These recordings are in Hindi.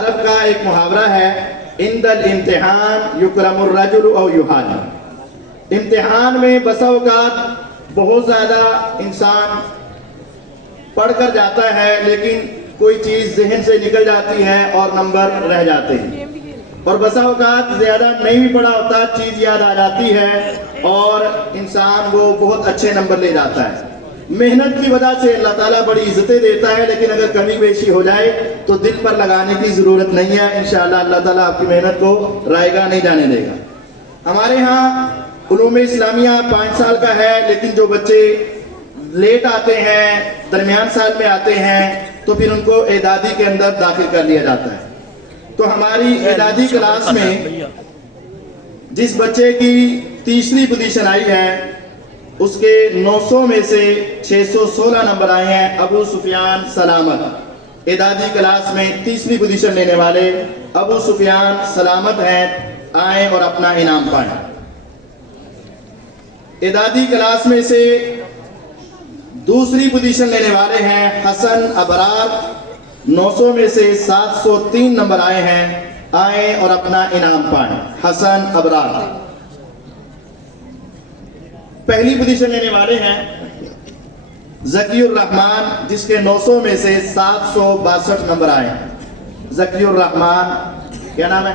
अरब का एक मुहावरा है, इंदल इम्तिहान युकरमुर रजुल औ युहान। इम्तिहान में बसा औकात बहुत ज़्यादा इंसान पढ़ कर जाता है, लेकिन कोई चीज़ जहन से निकल जाती है और नंबर रह जाते हैं, और बसा औकात ज़्यादा नहीं भी पढ़ा होता, चीज़ याद आ जाती है और इंसान वो बहुत अच्छे नंबर ले जाता है। मेहनत की वजह से अल्लाह ताला बड़ी इज्जतें देता है, लेकिन अगर कमी बेशी हो जाए तो दिल पर लगाने की ज़रूरत नहीं है। इंशाअल्लाह अल्लाह ताला आपकी मेहनत को रायगा नहीं जाने देगा। हमारे यहाँ उलूम इस्लामिया 5 साल का है, लेकिन जो बच्चे लेट आते हैं, दरमियान साल में आते हैं, तो फिर उनको एदादी के अंदर दाखिल कर लिया जाता है। तो हमारी एदादी क्लास में जिस बच्चे की तीसरी पोजीशन आई है, उसके 900 में से 616 नंबर आए हैं। अबू सुफियान सलामत एदादी क्लास में तीसरी पोजीशन लेने वाले अबू सुफियान सलामत हैं, आए और अपना इनाम पाए। एदादी क्लास में से दूसरी पोजीशन लेने वाले हैं हसन अबरार, 900 में से 703 नंबर आए हैं, आए और अपना इनाम पाए। हसन अबरार। पहली पोजीशन लेने वाले हैं जकीउर रहमान, जिसके 900 में से 762 नंबर आए हैं। जकीउर रहमान, क्या नाम है?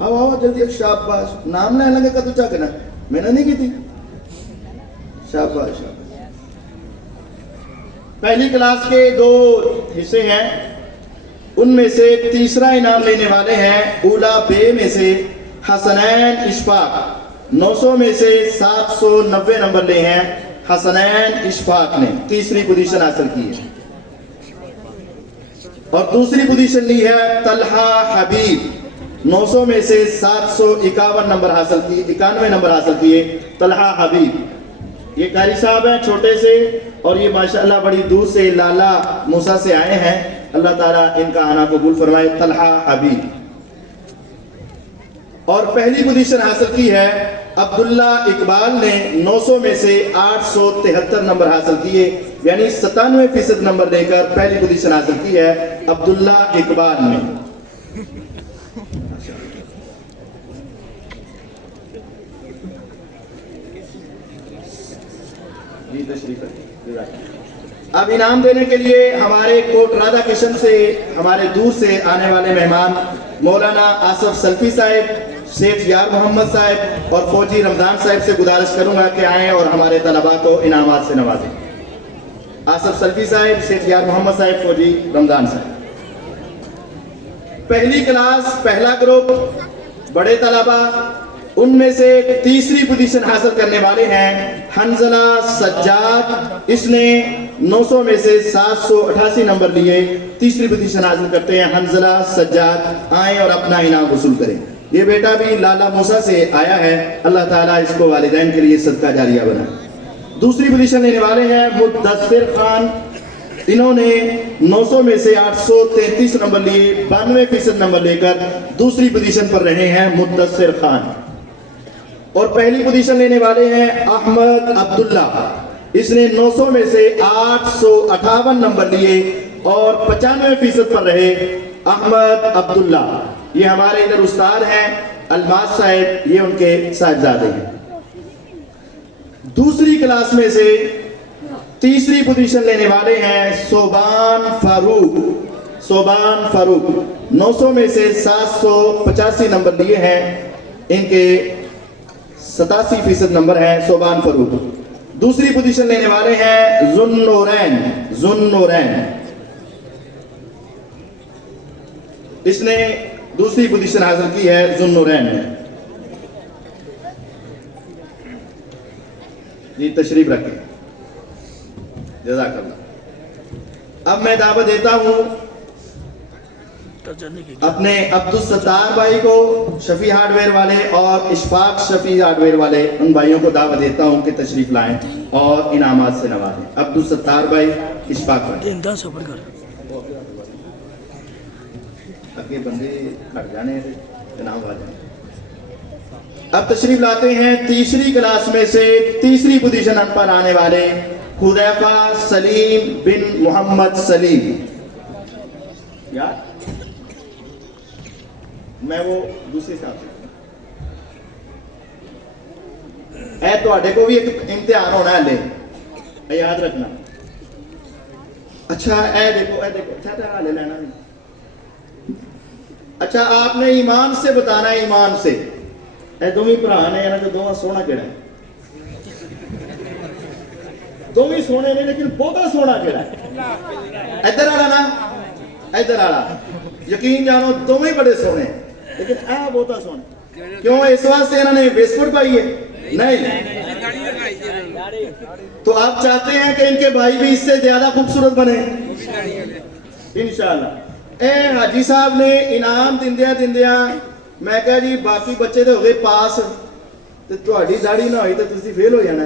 आओ आओ जल्दी, शाबाश। नाम ना लगे का तो क्या करना, मैंने नहीं की थी। शाबाश। पहली क्लास के 2 हिस्से हैं, उनमें से तीसरा इनाम लेने वाले हैं ऊला बे में से हसनैन इशफाक, 900 में से 790 नंबर ले हैं। हसनैन इशफाक ने तीसरी पोजीशन हासिल की है। और दूसरी पोजीशन ली है तलहा हबीब, 900 में से 751 नंबर हासिल किए, 91 नंबर हासिल किए। तलहा हबीब ये कारी साहब हैं छोटे से, और ये माशाअल्लाह बड़ी दूर से लाला मूसा से आए हैं। अल्लाह ताला इनका आना कबूल फरमाए। तलहा हबीब। और पहली पोजीशन हासिल की है अब्दुल्ला इकबाल ने, 900 में से 873 नंबर हासिल किए, यानी 97% नंबर लेकर पहली पोजीशन हासिल की है अब्दुल्ला इकबाल ने। अब इनाम देने के लिए हमारे कोट राधा किशन से, हमारे दूर से आने वाले मेहमान मौलाना आसफ सल्फी साहब, शेख यार मोहम्मद साहब और फौजी रमजान साहब से गुजारिश करूंगा कि आएँ और हमारे तलबा को इनामात से नवाजें। आसफ सल्फी साहब, शेख यार मोहम्मद साहब, फौजी रमजान साहब। पहली क्लास पहला ग्रुप बड़े तलबा, उनमें से तीसरी पोजीशन हासिल करने वाले हैं हंजला सज्जाद। इसने 900 में से 788 नंबर लिए, तीसरी पोजीशन हासिल करते हैं हंजला सज्जाद। आए और अपना इनाम वसूल करें। ये बेटा भी लाला मूसा से आया है, अल्लाह ताला इसको वालिदैन के लिए सदका जारिया बनाए। दूसरी पोजीशन लेने वाले हैं मुद्दस्सिर खान, इन्होंने 900 में से 833 नंबर लिए, 92% नंबर लेकर दूसरी पोजीशन पर रहे हैं मुद्दस्सिर खान। और पहली पोजीशन लेने वाले हैं अहमद अब्दुल्ला, इसने 900 में से 858 नंबर लिए और 95% पर रहे। अहमद अब्दुल्ला ये हमारे इधर उस्ताद हैं अलमास साहब, ये उनके साहबजादे हैं। दूसरी क्लास में से तीसरी पोजीशन लेने वाले हैं सोबान फारूक। सोबान फारूक 900 में से 785 नंबर लिए हैं, इनके 87% नंबर हैं सोबान फारूक। दूसरी पोजीशन लेने वाले हैं जुन्नूरैन। जुन्नूरैन इसने दूसरी पोजीशन हासिल की है जुन्नूरैन ने। जी तशरीफ रखें, जज़ाकल्लाह। अब मैं दावत देता हूं अपने अब्दुल सत्तार भाई को, शफी हार्डवेयर वाले, और इशफाक शफी हार्डवेयर वाले, उन भाइयों को दावत देता हूं कि तशरीफ लाएं और इनामात से नवाजें। अब्दुल सत्तार भाई, इशफाक भाई। आगे बंदे हट जाने जनाब आ जाए। अब तशरीफ लाते हैं तीसरी क्लास में से तीसरी पोजीशन पर आने वाले हुदैफा सलीम बिन मोहम्मद सलीम। यार मैं वो दूसरे हिसाब से है। ਤੁਹਾਡੇ को भी एक इम्तिहान होना है ले, याद रखना। अच्छा ए देखो अच्छा हाले लेना नहीं। अच्छा आपने ईमान से बताना है, ईमान से। ए दोवें भरा ने, इन्हां चों दोवां सोहना किहड़ा है? दोवें सोहने ने, लेकिन बहुता सोहना किहड़ा है? इधर वाला ना, इधर वाला। यकीन जानो दोवें बड़े सोहने, लेकिन ए बहुता सोहना। क्यों? इस वास्ते इन्होंने बिस्कुट पाई है? नहीं। तो आप चाहते हैं कि इनके भाई भी इससे ज्यादा खूबसूरत बने इंशाअल्लाह। ए हाजी साहब ने इनाम दिंदिया मैं कहा जी बाकी बच्चे तो हो गए पास, तो ਤੁਹਾਡੀ दाढ़ी ना हुई तो तुसी फेल हो जाना।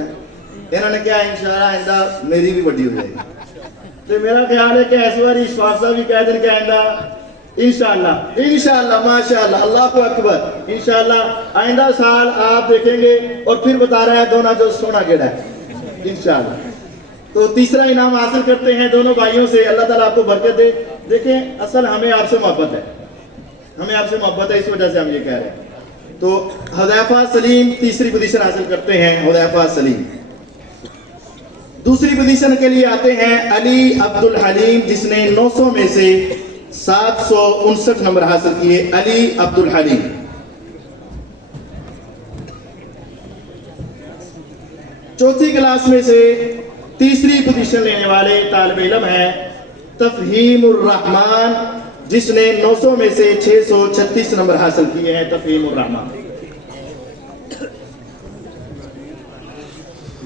इन्होंने कहा इंशाअल्लाह आइंदा मेरी भी बड़ी हो जाएगी। तो मेरा ख्याल है कि इस बार इशफाक साहब भी कह दें कि आइंदा इंशाअल्लाह माशाअल्लाह अल्लाह अकबर, इंशाअल्लाह आइंदा साल आप देखेंगे और फिर बता रहे हैं दोनों जो सोना केड़ा है इंशाअल्लाह। तो तीसरा इनाम हासिल करते हैं दोनों भाइयों से। अल्लाह ताला आपको बरकत दे। देखें असल हमें आपसे मोहब्बत है, हमें आपसे मोहब्बत है, इस वजह से हम ये कह रहे हैं। तो हुदैफा सलीम तीसरी पोजीशन हासिल करते हैं। हुदैफा सलीम। दूसरी पोजीशन के लिए आते हैं अली अब्दुल हलीम, जिसने 900 में से 759 नंबर हासिल किए। अली अब्दुल हलीम। चौथी क्लास में से तीसरी पोजीशन लेने वाले तालिब इल्म है तफहीमुर रहमान, जिसने 900 में से 636 नंबर हासिल किए हैं। तफहीमुर रहमान।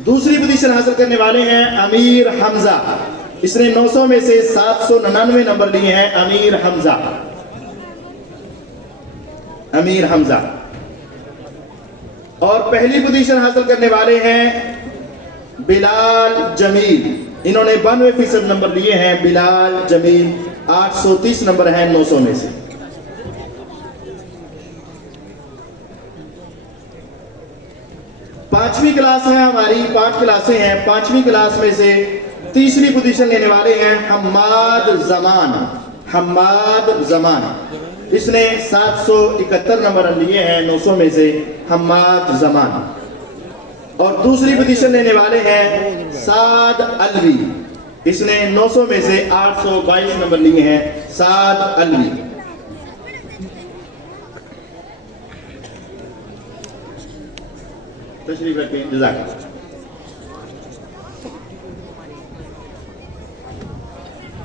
दूसरी पोजीशन हासिल करने वाले हैं अमीर हमजा, इसने 900 में से 799 नंबर लिए हैं। अमीर हमजा। अमीर हमजा। और पहली पोजीशन हासिल करने वाले हैं बिलाल जमील, इन्होंने 92% नंबर लिए हैं। बिलाल जमील 830 नंबर है 900 में से। पांचवी क्लास है हमारी, 5 क्लासें हैं। पांचवी क्लास में से तीसरी पोजीशन लेने वाले हैं हम्माद जमान। हम्माद जमान, इसने 771 नंबर लिए हैं 900 में से। हम्माद जमान। और दूसरी पोजीशन लेने वाले हैं साद अलवी, इसने 900 में से 822 नंबर लिए हैं। साद अलवी। तशरीफ रखें। जज़ाकल्लाह।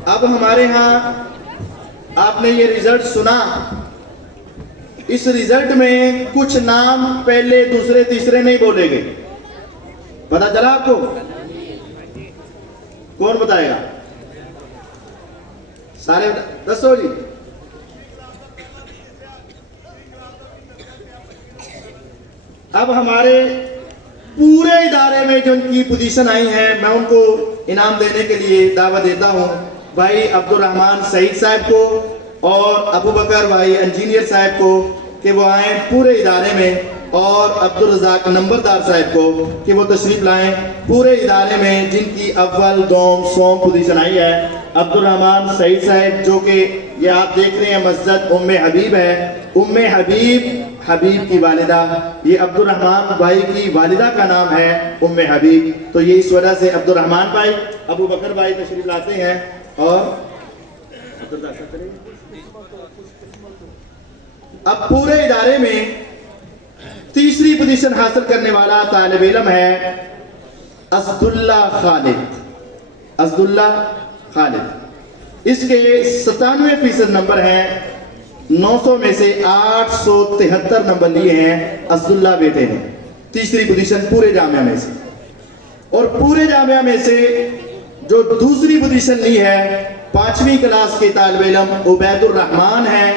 अब हमारे यहाँ आपने ये रिजल्ट सुना, इस रिजल्ट में कुछ नाम पहले दूसरे तीसरे नहीं बोले गए। पता चला आपको? कौन बताएगा? सारे दसो जी। अब हमारे पूरे इदारे में जो उनकी पोजीशन आई है, मैं उनको इनाम देने के लिए दावा देता हूं। भाई अब्दुल रहमान सईद साहब को और अबू बकर भाई इंजीनियर साहब को कि वो आए पूरे इदारे में, और अब्दुल रज़ाक नंबरदार साहब को कि वो तशरीफ लाएं पूरे इदारे में, जिनकी अव्वल दोम सोम पोजीशन आई है। अब्दुल रहमान सईद साहब, जो कि ये आप देख रहे हैं मस्जिद उम्मे हबीब है। उम्मे हबीब, हबीब की वालिदा, ये अब्दुल रहमान भाई की वालिदा का नाम है उम्मे हबीब। तो ये इस वजह से अब्दुल रहमान भाई, अबू बकर भाई तशरीफ लाते हैं। और अब पूरे इदारे में तीसरी पोजीशन हासिल करने वाला तालिब इल्म है असदुल्ला खालिद। असदुल्ला खालिद, इसके 97% नंबर हैं। 900 में से 873 नंबर लिए हैं असदुल्ला बेटे ने। तीसरी पोजीशन पूरे जामिया में से। और पूरे जामिया में से जो दूसरी पोजीशन ली है 5वीं क्लास के तालिब इल्म उबैदुर रहमान है।